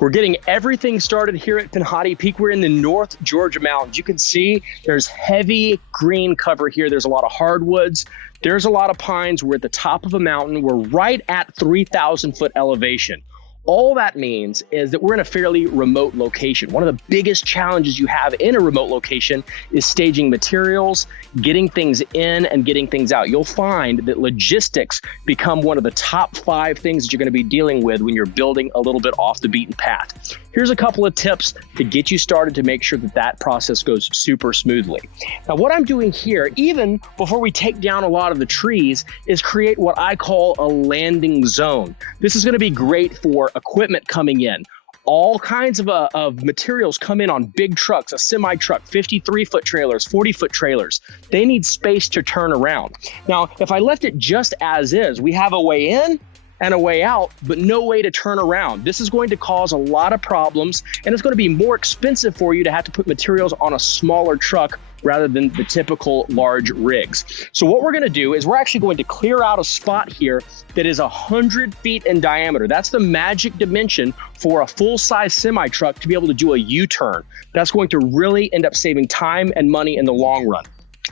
We're getting everything started here at Pinhoti Peak. We're in the North Georgia mountains. You can see there's heavy green cover here. There's a lot of hardwoods. There's a lot of pines. We're at the top of a mountain. We're right at 3,000 foot elevation. All that means is that we're in a fairly remote location. One of the biggest challenges you have in a remote location is staging materials, getting things in and getting things out. You'll find that logistics become one of the top 5 things that you're going to be dealing with when you're building a little bit off the beaten path. Here's a couple of tips to get you started to make sure that that process goes super smoothly. Now, what I'm doing here, even before we take down a lot of the trees, is create what I call a landing zone. This is going to be great for equipment coming in. All kinds of materials come in on big trucks, a semi truck, 53-foot trailers, 40-foot trailers. They need space to turn around. Now, if I left it just as is, we have a way in and a way out, but no way to turn around. This is going to cause a lot of problems, and it's going to be more expensive for you to have to put materials on a smaller truck rather than the typical large rigs. So what we're going to do is we're actually going to clear out a spot here that is 100 feet in diameter. That's the magic dimension for a full-size semi-truck to be able to do a U-turn. That's going to really end up saving time and money in the long run.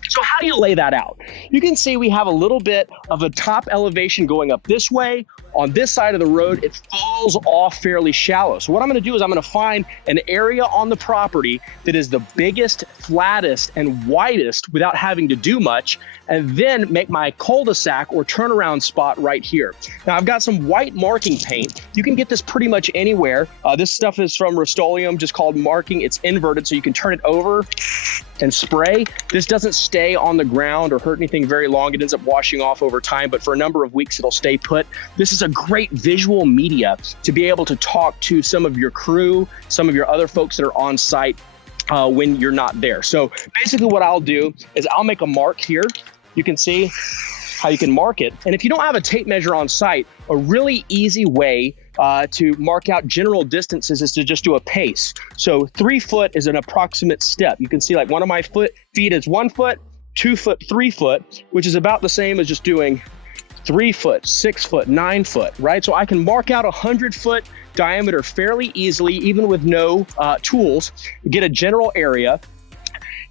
So how do you lay that out? You can see we have a little bit of a top elevation going up this way. On this side of the road, it falls off fairly shallow. So what I'm going to do is I'm going to find an area on the property that is the biggest, flattest, and widest without having to do much, and then make my cul-de-sac or turnaround spot right here. Now, I've got some white marking paint. You can get this pretty much anywhere. This stuff is from Rust-Oleum, just called marking. It's inverted, so you can turn it over and spray. This doesn't stay on the ground or hurt anything very long. It ends up washing off over time, but for a number of weeks, it'll stay put. This is a great visual media to be able to talk to some of your crew, some of your other folks that are on site when you're not there. So basically what I'll do is I'll make a mark here. You can see how you can mark it. And if you don't have a tape measure on site, a really easy way to mark out general distances is to just do a pace. So 3 foot is an approximate step. You can see like one of my feet is 1 foot, 2 foot, 3 foot, which is about the same as just doing 3 foot, 6 foot, 9 foot, right? So I can mark out 100-foot diameter fairly easily, even with no tools, get a general area.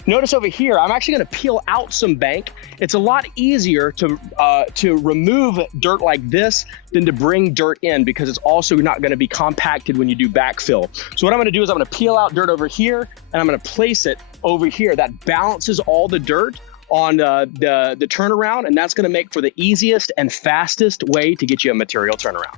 Notice over here, I'm actually going to peel out some bank. It's a lot easier to remove dirt like this than to bring dirt in, because it's also not going to be compacted when you do backfill. So what I'm going to do is I'm going to peel out dirt over here, and I'm going to place it over here. That balances all the dirt on the turnaround, and that's going to make for the easiest and fastest way to get you a material turnaround.